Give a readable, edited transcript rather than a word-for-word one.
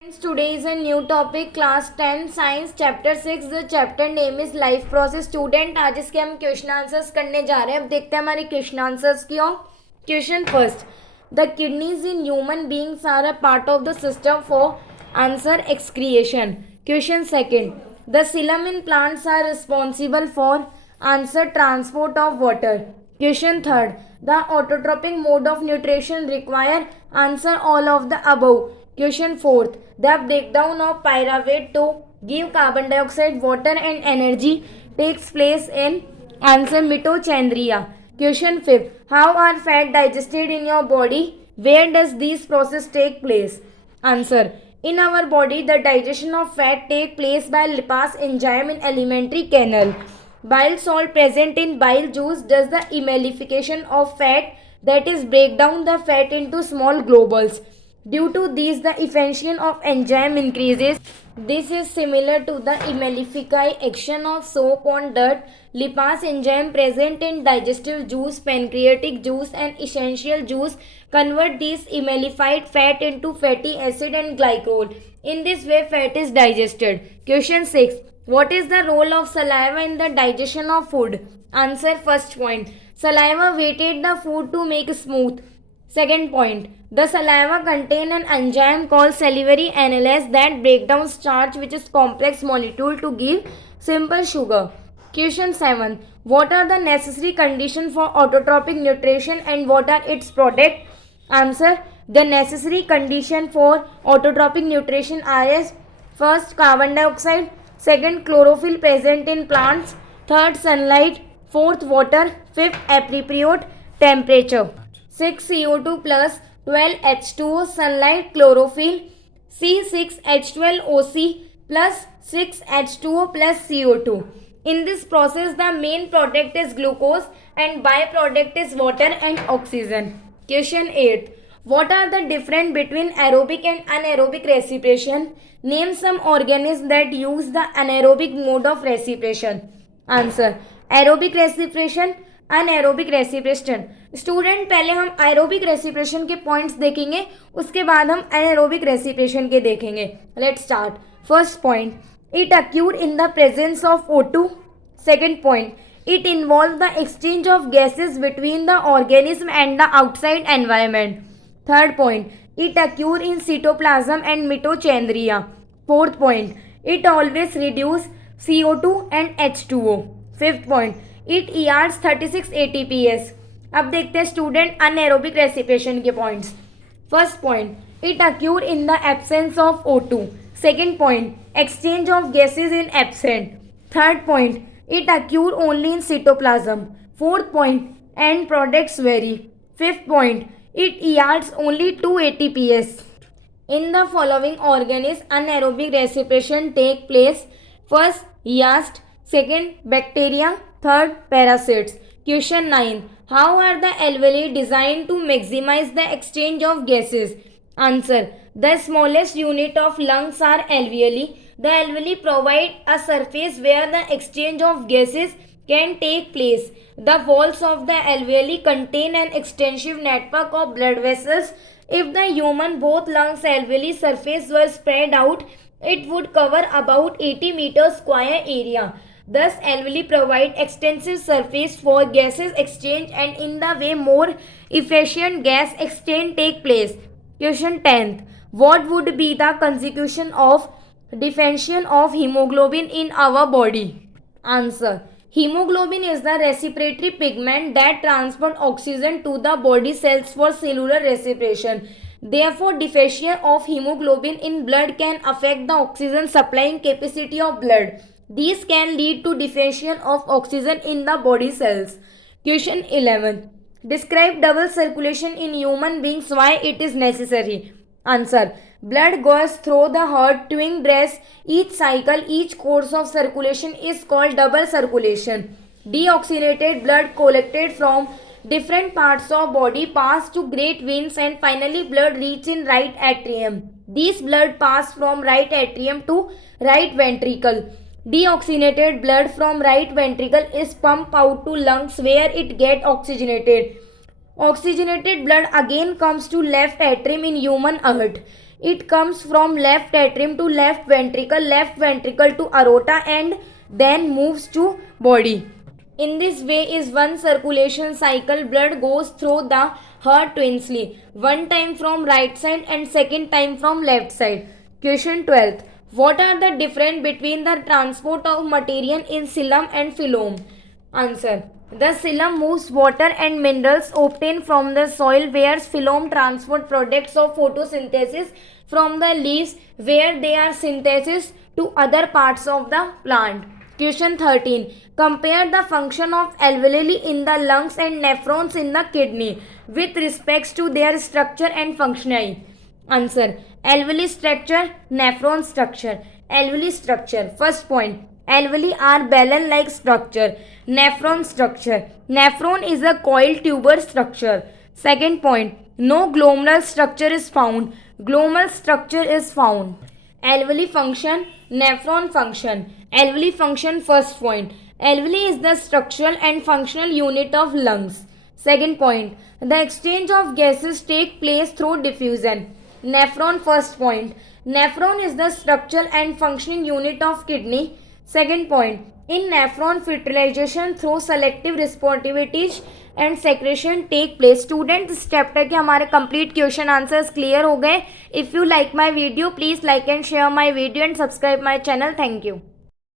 Friends, today is a new topic class 10 science chapter 6. The chapter name is life process. Student, आज इसके हम question answers करने जा रहे हैं. अब देखते हैं हमारे क्वेश्चन आंसर्स की ओर. Question first, the kidneys in human beings are a part of the system for answer excretion. Question second, the xylem in plants are responsible for answer transport of water. Question third, the autotrophic mode of nutrition require answer all of the above. Question fourth, the breakdown of pyruvate to give carbon dioxide, water and energy takes place in answer mitochondria. Question fifth, how are fat digested in your body? Where does this process take place? Answer, in our body the digestion of fat take place by lipase enzyme in alimentary canal. Bile salt present in bile juice does the emulsification of fat, that is break down the fat into small globules. Due to these, the efficiency of enzyme increases. This is similar to the emulsify action of soap on dirt. Lipase enzyme present in digestive juice, pancreatic juice and essential juice convert these emulsified fat into fatty acid and glycol. In this way, fat is digested. Question 6. What is the role of saliva in the digestion of food? Answer, first point. Saliva weighted the food to make smooth. Second point, the saliva contain an enzyme called salivary amylase that break down starch, which is complex molecule, to give simple sugar. Question 7. What are the necessary conditions for autotrophic nutrition and what are its products? Answer, the necessary condition for autotrophic nutrition are as first carbon dioxide, second chlorophyll present in plants, third sunlight, fourth water, fifth appropriate temperature. 6 CO2 plus 12 H2O, sunlight, chlorophyll, C6H12OC plus 6 H2O plus CO2. In this process, the main product is glucose and byproduct is water and oxygen. Question 8. What are the difference between aerobic and anaerobic respiration? Name some organisms that use the anaerobic mode of respiration. Answer, aerobic respiration, anaerobic respiration. Student, पहले हम aerobic रेसिप्रेशन के points देखेंगे, उसके बाद हम anaerobic respiration के देखेंगे. Let's start. First point, it occur in the presence of O2. Second point, it involve the exchange of gases between the organism and the outside environment. Third point, it occur in cytoplasm and mitochondria. Fourth point, it always reduce CO2 and H2O. Fifth point, it earns 36 ATPs. अब देखते हैं student anaerobic respiration के points. First point, it occur in the absence of O2. Second point, exchange of gases in absent. Third point, it occur only in cytoplasm. Fourth point, end products vary. Fifth point, it yields only 2 ATPs. In the following organisms, anaerobic respiration take place. First, yeast. Second, bacteria. Third, parasites. Question 9. How are the alveoli designed to maximize the exchange of gases? Answer, the smallest unit of lungs are alveoli. The alveoli provide a surface where the exchange of gases can take place. The walls of the alveoli contain an extensive network of blood vessels. If the human both lungs alveoli surface were spread out, it would cover about 80 meters square area. Thus, alveoli provide extensive surface for gases exchange and in the way more efficient gas exchange take place. Question 10th. What would be the consequence of definition of hemoglobin in our body? Answer, hemoglobin is the respiratory pigment that transports oxygen to the body cells for cellular respiration. Therefore, deficiency of hemoglobin in blood can affect the oxygen supplying capacity of blood. These can lead to deficiency of oxygen in the body cells. Question 11. Describe double circulation in human beings. Why it is necessary? Answer, blood goes through the heart twin dress. Each cycle, each course of circulation is called double circulation. Deoxygenated blood collected from different parts of body pass to great veins and finally blood reach in right atrium. These blood pass from right atrium to right ventricle. Deoxygenated blood from right ventricle is pumped out to lungs where it get oxygenated. Oxygenated blood again comes to left atrium in human heart. It comes from left atrium to left ventricle to aorta, and then moves to body. In this way is one circulation cycle. Blood goes through the heart twinsly, one time from right side and second time from left side. Question 12. What are the difference between the transport of material in xylem and phloem? Answer. The xylem moves water and minerals obtained from the soil, whereas phloem transport products of photosynthesis from the leaves, where they are synthesized to other parts of the plant. Question 13. Compare the function of alveoli in the lungs and nephrons in the kidney with respect to their structure and functionality. Answer. Alveoli structure, nephron structure. Alveoli structure. First point. Alveoli are balloon-like structure. Nephron structure. Nephron is a coiled tuber structure. Second point. No glomerular structure is found. Glomerular structure is found. Alveoli function, nephron function. Alveoli function. First point. Alveoli is the structural and functional unit of lungs. Second point. The exchange of gases take place through diffusion. Nephron. First point. Nephron is the structural and functioning unit of kidney. Second point. In nephron, fertilization through selective respirativities and secretion take place. Student इस chapter के हमारे complete question answers clear हो गए. If you like my video please like and share my video and subscribe my channel. Thank you.